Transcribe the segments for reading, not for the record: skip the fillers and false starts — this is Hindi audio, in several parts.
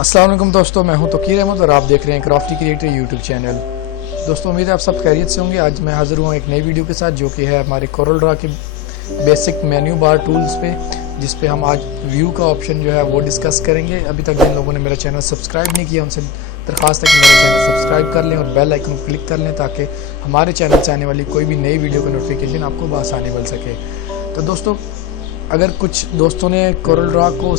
अस्सलाम वालेकुम दोस्तों, मैं हूं तोकीर अहमद और आप देख रहे हैं क्राफ्टी क्रिएटर यूट्यूब चैनल। दोस्तों उम्मीद है आप सब खैरियत से होंगे। आज मैं हाज़िर हुआ एक नई वीडियो के साथ जो कि है हमारे कोरल ड्रा के बेसिक मेन्यू बार टूल्स पे, जिस पे हम आज व्यू का ऑप्शन जो है वो डिस्कस करेंगे। अभी तक जिन लोगों ने मेरा चैनल सब्सक्राइब नहीं किया उनसे दरख्वास्त है कि मेरा चैनल सब्सक्राइब कर लें और बेल आइकन को क्लिक कर लें ताकि हमारे चैनल से आने वाली कोई भी नई वीडियो का नोटिफिकेशन आपको बआसानी मिल सके। तो दोस्तों, अगर कुछ दोस्तों ने कोरल ड्रा को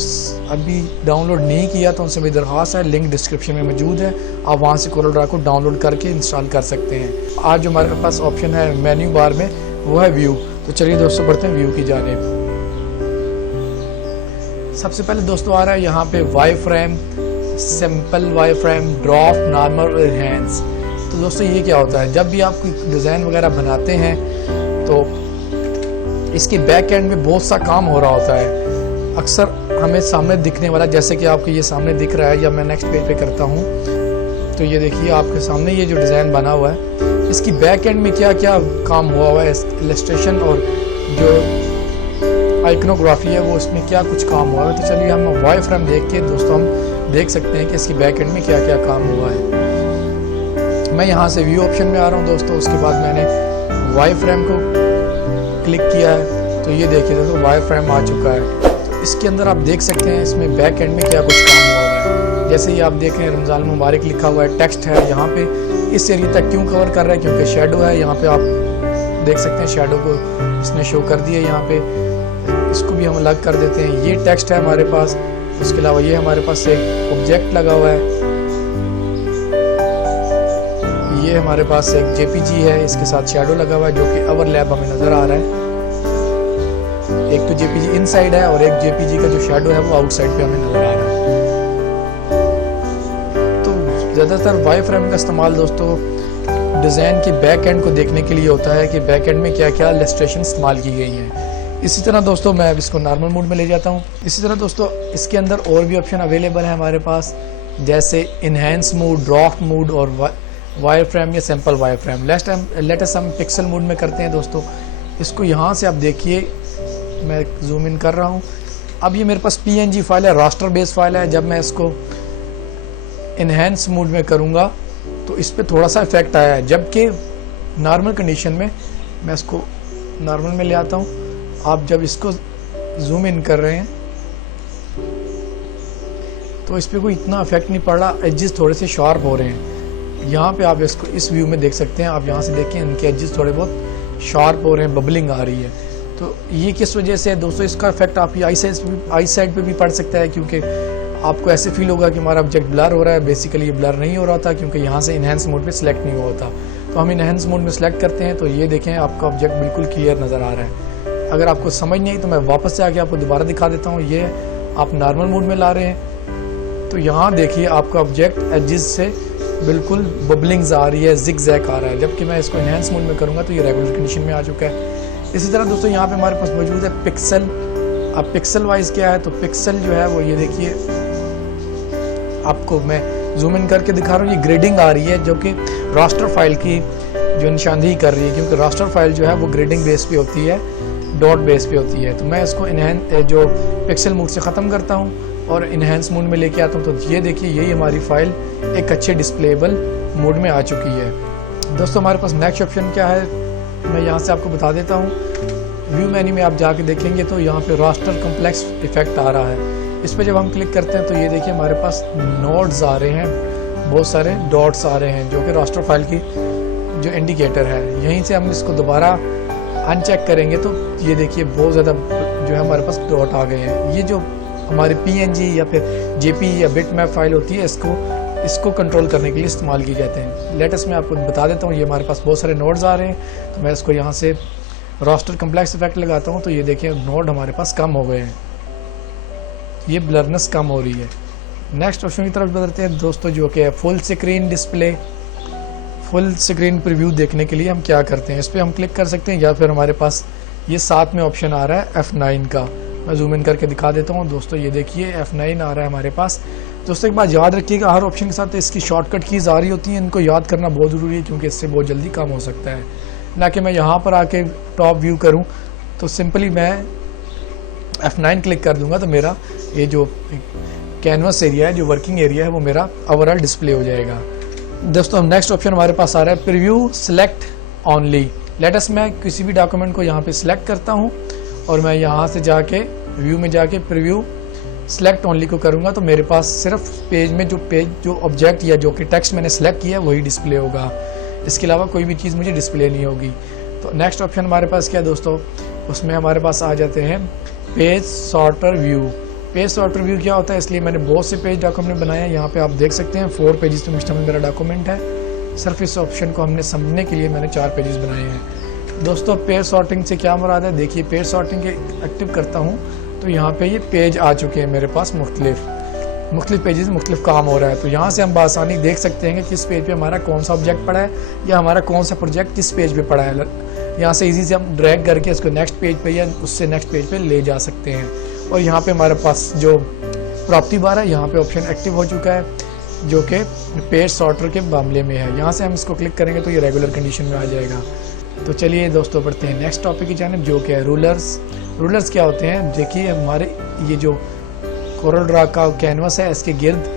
अभी डाउनलोड नहीं किया तो उनसे मेरी दरख्वास्त है, लिंक डिस्क्रिप्शन में मौजूद है, आप वहां से कोरल ड्रा को डाउनलोड करके इंस्टॉल कर सकते हैं। आज जो हमारे पास ऑप्शन है मेन्यू बार में वो है व्यू। तो चलिए दोस्तों बढ़ते हैं व्यू की जानिब। सबसे पहले दोस्तों आ रहा है यहाँ पे wireframe, simple wireframe, draft, normal और एनहांस। तो दोस्तों ये क्या होता है, जब भी आप कोई डिज़ाइन वगैरह बनाते हैं तो इसके बैक एंड में बहुत सा काम हो रहा होता है। अक्सर हमें सामने दिखने वाला, जैसे कि आपको ये सामने दिख रहा है या मैं नेक्स्ट पेज पे करता हूँ तो ये देखिए आपके सामने ये जो डिज़ाइन बना हुआ है, इसकी बैक एंड में क्या क्या काम हुआ है, इलस्ट्रेशन और जो आइकनोग्राफी है वो इसमें क्या कुछ काम हुआ है। तो चलिए हम वाई फ्रेम देख के दोस्तों हम देख सकते हैं कि इसकी बैक एंड में क्या क्या काम हुआ है। मैं यहाँ से व्यू ऑप्शन में आ रहा हूँ दोस्तों, उसके बाद मैंने वाई फ्रेम को क्लिक किया है तो ये देखिए दोस्तों वाई फ्रेम आ चुका है। तो इसके अंदर आप देख सकते हैं इसमें बैक एंड में क्या कुछ काम हुआ है। जैसे ही आप देख रहे हैं रमज़ान मुबारक लिखा हुआ है, टेक्स्ट है यहाँ पे, इस एरिया तक क्यों कवर कर रहा है क्योंकि शेडो है। यहाँ पे आप देख सकते हैं शेडो को इसने शो कर दिया यहाँ पे, इसको भी हम अलग कर देते हैं। ये टेक्स्ट है हमारे पास, उसके अलावा ये हमारे पास एक ऑब्जेक्ट लगा हुआ है, ये हमारे पास एक जेपीजी है, इसके साथ शैडो लगा हुआ है जो कि ओवरलैप हमें नजर आ रहा है। एक तो जेपीजी इनसाइड है और एक जेपीजी का जो शैडो है वो आउटसाइड पे हमें नजर आ रहा है। तो ज्यादातर वाई फ्रेम का इस्तेमाल दोस्तों डिजाइन के बैक एंड को देखने के लिए होता है कि बैक एंड में क्या क्या इलस्ट्रेशन इस्तेमाल की गई हैं। इसी तरह दोस्तों मैं अब इसको नॉर्मल मोड में ले जाता हूँ। इसी तरह दोस्तों इसके अंदर और भी ऑप्शन अवेलेबल है हमारे पास, जैसे इनहेंस मोड, ड्राफ्ट मोड और वायर फ्रेम या सिंपल वायर फ्रेम। लेटेस्ट हम पिक्सल मोड में करते हैं दोस्तों। इसको यहाँ से आप देखिए, मैं जूम इन कर रहा हूँ। अब ये मेरे पास पीएनजी फाइल है, रास्टर बेस्ड फाइल है। जब मैं इसको इनहेंस मोड में करूँगा तो इस पर थोड़ा सा इफेक्ट आया है, जबकि नॉर्मल कंडीशन में मैं इसको नॉर्मल में ले आता हूँ। आप जब इसको जूम इन कर रहे हैं तो इस पर कोई इतना इफेक्ट नहीं पड़ रहा, एजेस थोड़े से शार्प हो रहे हैं। यहाँ पे आप इसको इस व्यू में देख सकते हैं, आप यहाँ से देखें इनके एजेस थोड़े बहुत शार्प हो रहे हैं, बबलिंग आ रही है। तो ये किस वजह से है दोस्तों, इसका इफेक्ट आपकी आई साइड पे भी पड़ सकता है, क्योंकि आपको ऐसे फील होगा कि हमारा ऑब्जेक्ट ब्लर हो रहा है। बेसिकली ये ब्लर नहीं हो रहा था क्योंकि यहाँ से इनहेंस मोड पे सिलेक्ट नहीं हुआ था। तो हम इनहेंस मोड में सिलेक्ट करते हैं तो ये देखें आपका ऑब्जेक्ट बिल्कुल क्लियर नज़र आ रहा है। अगर आपको समझ नहीं आई तो मैं वापस से आके आपको दोबारा दिखा देता हूँ। ये आप नॉर्मल मोड में ला रहे हैं तो यहाँ देखिए आपका ऑब्जेक्ट एजेस से बिल्कुल बबलिंग्स आ रही है, जिग जैक आ रहा है, जबकि मैं इसको एनहांस मोड में करूँगा तो ये रेगुलर कंडीशन में आ चुका है। इसी तरह दोस्तों यहाँ पे हमारे पास मौजूद है पिक्सल। अब पिक्सल वाइज क्या है, तो पिक्सल जो है वो ये देखिए, आपको मैं जूम इन करके दिखा रहा हूँ। ये ग्रेडिंग आ रही है जो कि रास्टर फाइल की जो निशानदेही कर रही है, क्योंकि रास्टर फाइल जो है वो ग्रेडिंग बेस पे होती है, डॉट बेस पे होती है। तो मैं इसको जो पिक्सल मोड से ख़त्म करता हूँ और इनहेंस मोड में लेके आता हूँ। तो ये देखिए यही हमारी फाइल एक अच्छे डिस्प्लेबल मोड में आ चुकी है। दोस्तों हमारे पास नेक्स्ट ऑप्शन क्या है, मैं यहाँ से आपको बता देता हूँ। व्यू मेन्यू में आप जाके देखेंगे तो यहाँ पे रास्टर कम्प्लेक्स इफेक्ट आ रहा है। इस पर जब हम क्लिक करते हैं तो ये देखिए हमारे पास नोड्स आ रहे हैं, बहुत सारे डॉट्स आ रहे हैं जो कि रास्टर फाइल की जो इंडिकेटर है। यहीं से हम इसको दोबारा अनचेक करेंगे तो ये देखिए बहुत ज़्यादा जो है हमारे पास डॉट आ गए हैं। ये जो हमारे पीएनजी या फिर जेपी या बिटमैप फाइल होती है, इसको कंट्रोल करने के लिए इस्तेमाल किए जाते हैं। लेटेस्ट मैं आपको बता देता हूँ, ये हमारे पास बहुत सारे नोड्स आ रहे हैं। तो मैं इसको यहाँ से रास्टर कम्प्लेक्स इफेक्ट लगाता हूँ तो ये देखिए नोड हमारे पास कम हो गए हैं, ये ब्लरनेस कम हो रही है। नेक्स्ट ऑप्शन की तरफ बढ़ते हैं दोस्तों, जो कि है full screen display. Full screen preview देखने के लिए हम क्या करते हैं, इस पर हम क्लिक कर सकते हैं या फिर हमारे पास ये साथ में ऑप्शन आ रहा है F9 का। मैं जूम इन करके दिखा देता हूँ दोस्तों, ये देखिए F9 आ रहा है हमारे पास। दोस्तों एक बात याद रखिएगा, हर ऑप्शन के साथ इसकी शॉर्टकट कीज आ रही होती हैं, इनको याद करना बहुत ज़रूरी है क्योंकि इससे बहुत जल्दी काम हो सकता है। ना कि मैं यहाँ पर आके टॉप व्यू करूँ तो सिंपली मैं F9 क्लिक कर दूंगा तो मेरा ये जो कैनवस एरिया है, जो वर्किंग एरिया है, वो मेरा ओवरऑल डिस्प्ले हो जाएगा। दोस्तों नेक्स्ट ऑप्शन हमारे पास आ रहा है प्रीव्यू सेलेक्ट ओनली। लेटस मैं किसी भी डॉक्यूमेंट को यहाँ पे सिलेक्ट करता हूँ और मैं यहाँ से जाके व्यू में जाके प्रीव्यू सेलेक्ट ओनली को करूँगा तो मेरे पास सिर्फ पेज में जो ऑब्जेक्ट या जो कि टेक्स्ट मैंने सेलेक्ट किया है वही डिस्प्ले होगा, इसके अलावा कोई भी चीज़ मुझे डिस्प्ले नहीं होगी। तो नेक्स्ट ऑप्शन हमारे पास क्या है दोस्तों, उसमें हमारे पास आ जाते हैं page sorter view. Page sorter view क्या होता है, इसलिए मैंने बहुत से पेज डॉक्यूमेंट बनाए हैं। यहाँ पे आप देख सकते हैं 4 पेजेस पे मुश्तमिल मेरा डॉक्यूमेंट है। सिर्फ इस ऑप्शन को हमने समझने के लिए मैंने 4 पेजेस बनाए हैं। दोस्तों पेज सॉर्टिंग से क्या मुराद है, देखिए पेज सॉर्टिंग के एक्टिव करता हूँ तो यहाँ पे ये पेज आ चुके हैं मेरे पास, मुख्तलिफ पेजेस मुख्तलिफ काम हो रहा है। तो यहाँ से हम बआसानी देख सकते हैं कि किस पेज पे हमारा कौन सा ऑब्जेक्ट पड़ा है या हमारा कौन सा प्रोजेक्ट किस पेज पे पड़ा है। यहाँ से इजी से हम ड्रैग करके इसको नेक्स्ट पेज पे या उससे नेक्स्ट पेज पे ले जा सकते हैं। और यहाँ पे हमारे पास जो प्रॉपर्टी बार है, यहाँ पे ऑप्शन एक्टिव हो चुका है जो कि पेज सॉर्टर के मामले में है। यहाँ से हम इसको क्लिक करेंगे तो ये रेगुलर कंडीशन में आ जाएगा। तो चलिए दोस्तों बढ़ते हैं नेक्स्ट टॉपिक की जानिब जो कि है रूलर्स। रूलर्स क्या होते हैं, देखिए हमारे ये जो कोरल ड्रा का कैनवस है इसके गिर्द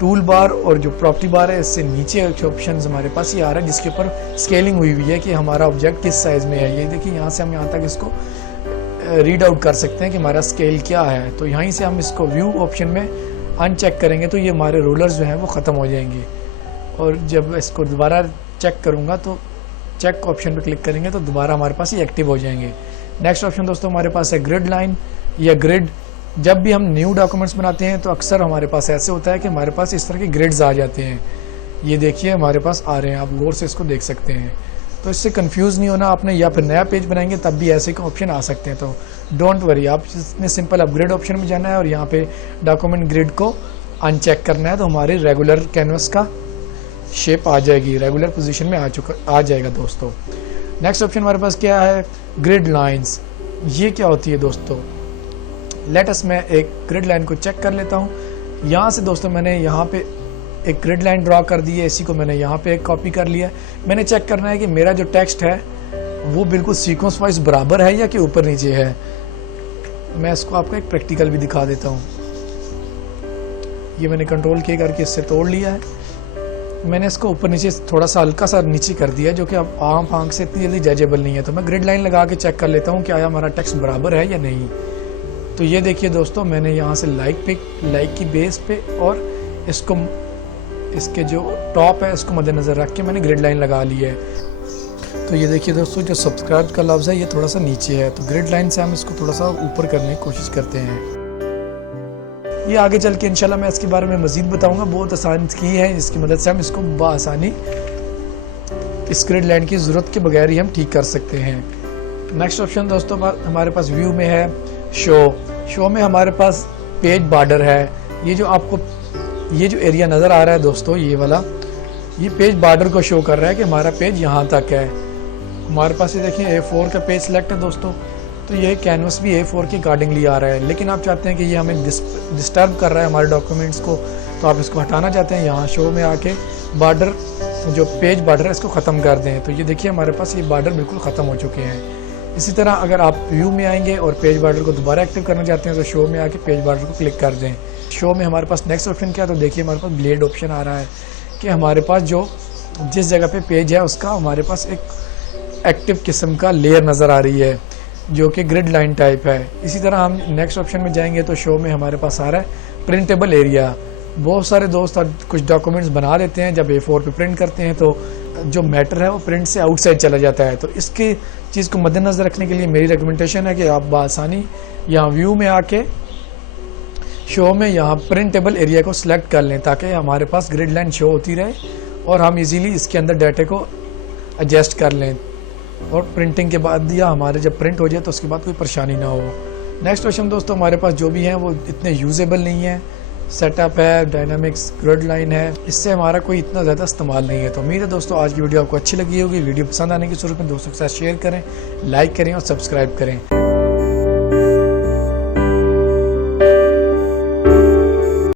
टूल बार और जो प्रॉपर्टी बार है इससे नीचे ऑप्शन हमारे पास ये आ रहा है जिसके ऊपर स्केलिंग हुई हुई है कि हमारा ऑब्जेक्ट किस साइज़ में है। ये देखिए यहाँ से हम यहाँ तक इसको रीड आउट कर सकते हैं कि हमारा स्केल क्या है। तो यहीं से हम इसको व्यू ऑप्शन में अनचेक करेंगे तो ये हमारे रूलर्स जो हैं वो ख़त्म हो जाएंगे। और जब इसको दोबारा चेक करूँगा तो चेक ऑप्शन पे क्लिक करेंगे तो दोबारा हमारे पास ये एक्टिव हो जाएंगे। नेक्स्ट ऑप्शन दोस्तों हमारे पास है ग्रिड लाइन या ग्रिड। जब भी हम न्यू डॉक्यूमेंट्स बनाते हैं तो अक्सर हमारे पास ऐसे होता है कि हमारे पास इस तरह के ग्रिड्स आ जाते हैं। ये देखिए हमारे पास आ रहे हैं, आप गौर से इसको देख सकते हैं। तो इससे कंफ्यूज नहीं होना आपने, या फिर नया पेज बनाएंगे तब भी ऐसे के ऑप्शन आ सकते हैं। तो डोंट वरी, आप इतने सिंपल अपग्रेड ऑप्शन में जाना है और यहाँ पे डॉक्यूमेंट ग्रिड को अनचेक करना है तो हमारी रेगुलर कैनवस का शेप आ जाएगी, रेगुलर पोजीशन में आ जाएगा दोस्तों। नेक्स्ट ऑप्शन हमारे पास क्या है, ग्रिड लाइंस। ये क्या होती है दोस्तों, लेटस मैं एक ग्रिड लाइन को चेक कर लेता हूँ। यहाँ से दोस्तों मैंने यहाँ पे एक ग्रिड लाइन ड्रॉ कर दी है, इसी को मैंने यहाँ पे एक कॉपी कर लिया है। मैंने चेक करना है कि मेरा जो टेक्स्ट है वो बिल्कुल सीक्वेंस वाइज बराबर है या कि ऊपर नीचे है। मैं इसको आपको एक प्रैक्टिकल भी दिखा देता हूँ। ये मैंने कंट्रोल के करके इससे तोड़ लिया है। मैंने इसको ऊपर नीचे थोड़ा सा हल्का सा नीचे कर दिया जो कि अब आम आंख से इतनी जल्दी जजेबल नहीं है। तो मैं ग्रिड लाइन लगा के चेक कर लेता हूँ कि आया हमारा टेक्स्ट बराबर है या नहीं। तो ये देखिए दोस्तों मैंने यहाँ से लाइक की बेस पे और इसको इसके जो टॉप है इसको मद्देनज़र रख के मैंने ग्रिड लाइन लगा ली है। तो ये देखिए दोस्तों जो सब्सक्राइब का लफ्ज़ है ये थोड़ा सा नीचे है, तो ग्रिड लाइन से हम इसको थोड़ा सा ऊपर करने की कोशिश करते हैं। ये आगे चल के इंशाल्लाह मैं इसके बारे में मज़ीद बताऊंगा। बहुत आसान की है जिसकी मदद से हम इसको बआसानी इस ग्रिड लाइन की ज़रूरत के बगैर ही हम ठीक कर सकते हैं। नेक्स्ट ऑप्शन दोस्तों हमारे पास व्यू में है शो में हमारे पास पेज बॉर्डर है। ये जो एरिया नज़र आ रहा है दोस्तों, ये वाला ये पेज बॉर्डर को शो कर रहा है कि हमारा पेज यहाँ तक है। हमारे पास ये देखिए A4 का पेज सिलेक्ट है दोस्तों, तो ये कैनवस भी A4 के अकॉर्डिंगली आ रहा है। लेकिन आप चाहते हैं कि ये हमें डिस्टर्ब कर रहा है हमारे डॉक्यूमेंट्स को, तो आप इसको हटाना चाहते हैं, यहाँ शो में आके बॉर्डर जो पेज बॉर्डर है इसको ख़त्म कर दें। तो ये देखिए हमारे पास ये बॉर्डर बिल्कुल ख़त्म हो चुके हैं। इसी तरह अगर आप व्यू में आएंगे और पेज बॉर्डर को दोबारा एक्टिव करना चाहते हैं तो शो में आके पेज बॉर्डर को क्लिक कर दें। शो में हमारे पास नेक्स्ट ऑप्शन क्या है, तो देखिए हमारे पास ब्लेड ऑप्शन आ रहा है कि हमारे पास जो जिस जगह पे पेज है उसका हमारे पास एक एक्टिव किस्म का लेयर नज़र आ रही है जो कि ग्रिड लाइन टाइप है। इसी तरह हम नेक्स्ट ऑप्शन में जाएंगे तो शो में हमारे पास आ रहा है प्रिंटेबल एरिया। बहुत सारे दोस्त कुछ डॉक्यूमेंट्स बना लेते हैं, जब A4 पे प्रिंट करते हैं तो जो मैटर है वो प्रिंट से आउटसाइड चला जाता है। तो इसकी चीज़ को मद्देनज़र रखने के लिए मेरी रिकमेंडेशन है कि आप बआसानी यहाँ व्यू में आके शो में यहाँ प्रिंटेबल एरिया को सिलेक्ट कर लें ताकि हमारे पास ग्रिड लाइन शो होती रहे और हम इजीली इसके अंदर डाटे को एडजस्ट कर लें और प्रिंटिंग के बाद या हमारे जब प्रिंट हो जाए तो उसके बाद कोई परेशानी ना हो। नेक्स्ट ऑप्शन दोस्तों हमारे पास जो भी हैं वो इतने यूजेबल नहीं है। सेटअप है, डायनामिक्स, ग्रिड लाइन है, इससे हमारा कोई इतना ज़्यादा इस्तेमाल नहीं है। तो उम्मीद है दोस्तों आज की वीडियो आपको अच्छी लगी होगी। वीडियो पसंद आने की सूरत में दोस्तों के साथ शेयर करें, लाइक करें और सब्सक्राइब करें।